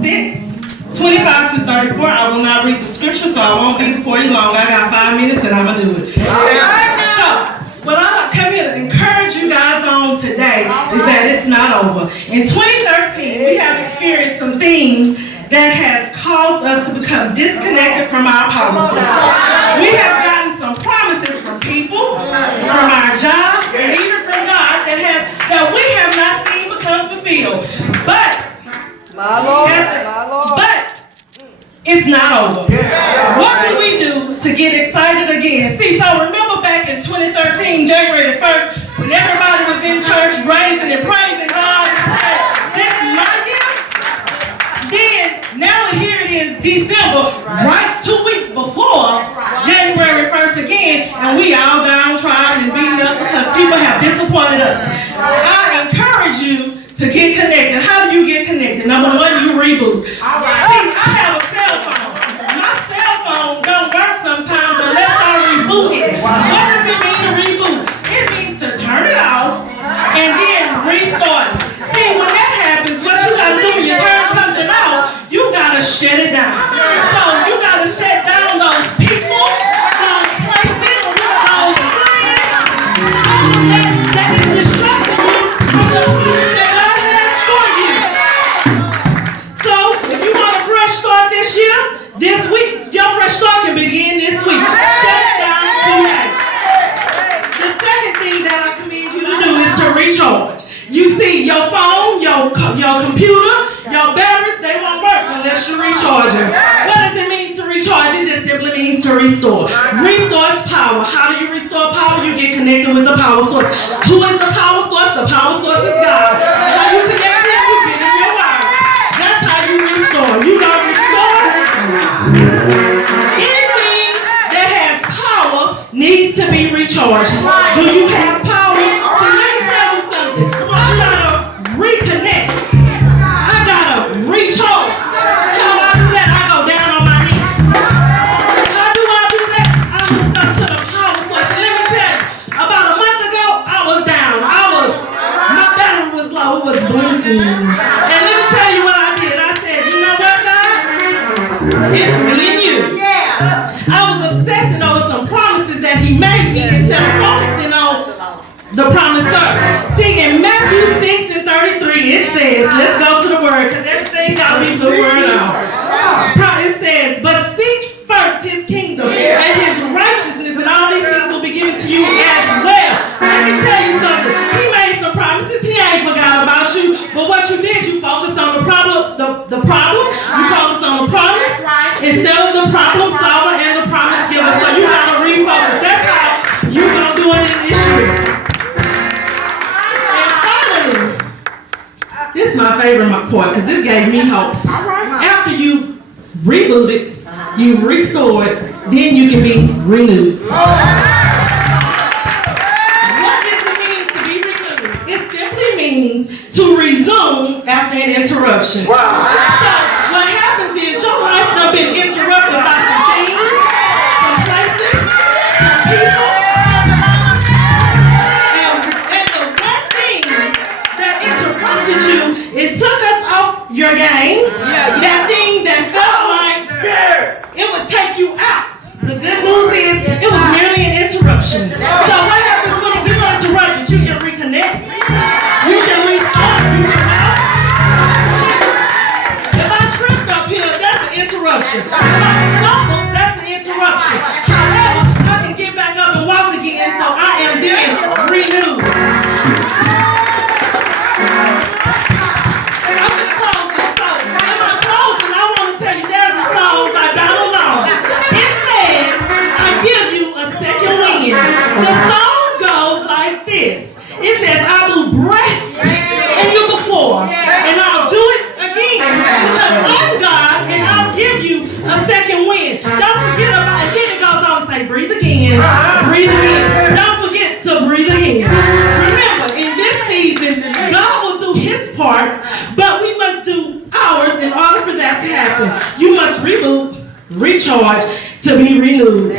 6:25 to 34. I will not read the scripture, so I won't be before you long. I got 5 minutes and I'm going to do it. So, what I come here to encourage you guys on today is that it's not over. In 2013, we have experienced some things that has caused us to become disconnected from our power source. We have gotten some promises from people, from our jobs, and even from God that we have not seen become fulfilled. But it's not over. What do we do to get excited again? See, so remember back in 2013, January the 1st, when everybody was in church raising and praising God and saying, this is my year? Then, now here it is, December, right 2 weeks before January 1st again, and we all downtrodden and beaten up because people have disappointed us. I encourage you to get connected. How do you get connected? Number one, you reboot. See, I have a cell phone. My cell phone don't work sometimes unless I reboot it. What does it mean to reboot? It means to turn it off and then restart it. See, when that happens, what you gotta do when you turn something off, you gotta shut it down. So you gotta shut down those people, those places, those friends, that is distracting you from the peace that God has for you. So if you want a fresh start this year, this week, your fresh start can begin this week. Shut it down tonight. The second thing that I commend you to do is to recharge. You see, your phone, your computer, your batteries, they won't work unless you recharge them. What does it mean to recharge? It just simply means to restore. Restores power. How do you restore power? You get connected with the power source. Who is the power source? The power source is God. How you connect him? You get in your word. That's how you restore. You don't restore. Anything that has power needs to be recharged. Do you have power? So let me tell you something. I gotta reconnect. I gotta recharge. How do I do that? I go down on my knees. How do I do that? I hook up to the power source. And let me tell you, about a month ago, I was down. My battery was low. It was blinking. And let me tell you what I did. I said, you know what, God? It's me and you. I was obsessing over some promises that he made me instead of focusing on the promiser. See, in Matthew 6 and 33, it says, let's go to the word, because everything got to be the word out. It says, but seek first his kingdom and his righteousness, and all these things will be given to you as well. Let me tell you something. He made some promises. He ain't forgot about you. But what you did, you focused on the problem. The problem. You focused on the promise instead of the problem solver and the promise giver. So you got to refocus. That's how you're going to do it in this year. And finally, this is my favorite part because this gave me hope. After you rebooted, you restored, then you can be renewed. What does it mean to be renewed? It simply means to resume after an interruption. So what happens is your life has been interrupted by some things, some places, some people. And the one thing that interrupted you, it took us off your game. That thing that felt like it would take you out. The good news is it was merely an interruption. So what happens when it gets interrupted? You can reconnect. You can restart. You can If I tripped up here, that's an interruption. If I stumbled, that's an interruption. However, I can get back up and walk again, so I am being renewed. I'm going to close this song. In my closing, I want to tell you there's a song by Donald Long. It says, I give you a second wind. The song goes like this. It says, I blew breath in you before, and I'll do it again. Because I'm God, and I'll give you a second wind. Don't forget about it. Then it goes on to say, breathe again, breathe again. Don't forget to breathe again. Remember, in this season, God will do his part, but we must do ours in order for that to happen. You must reboot, recharge, to be renewed.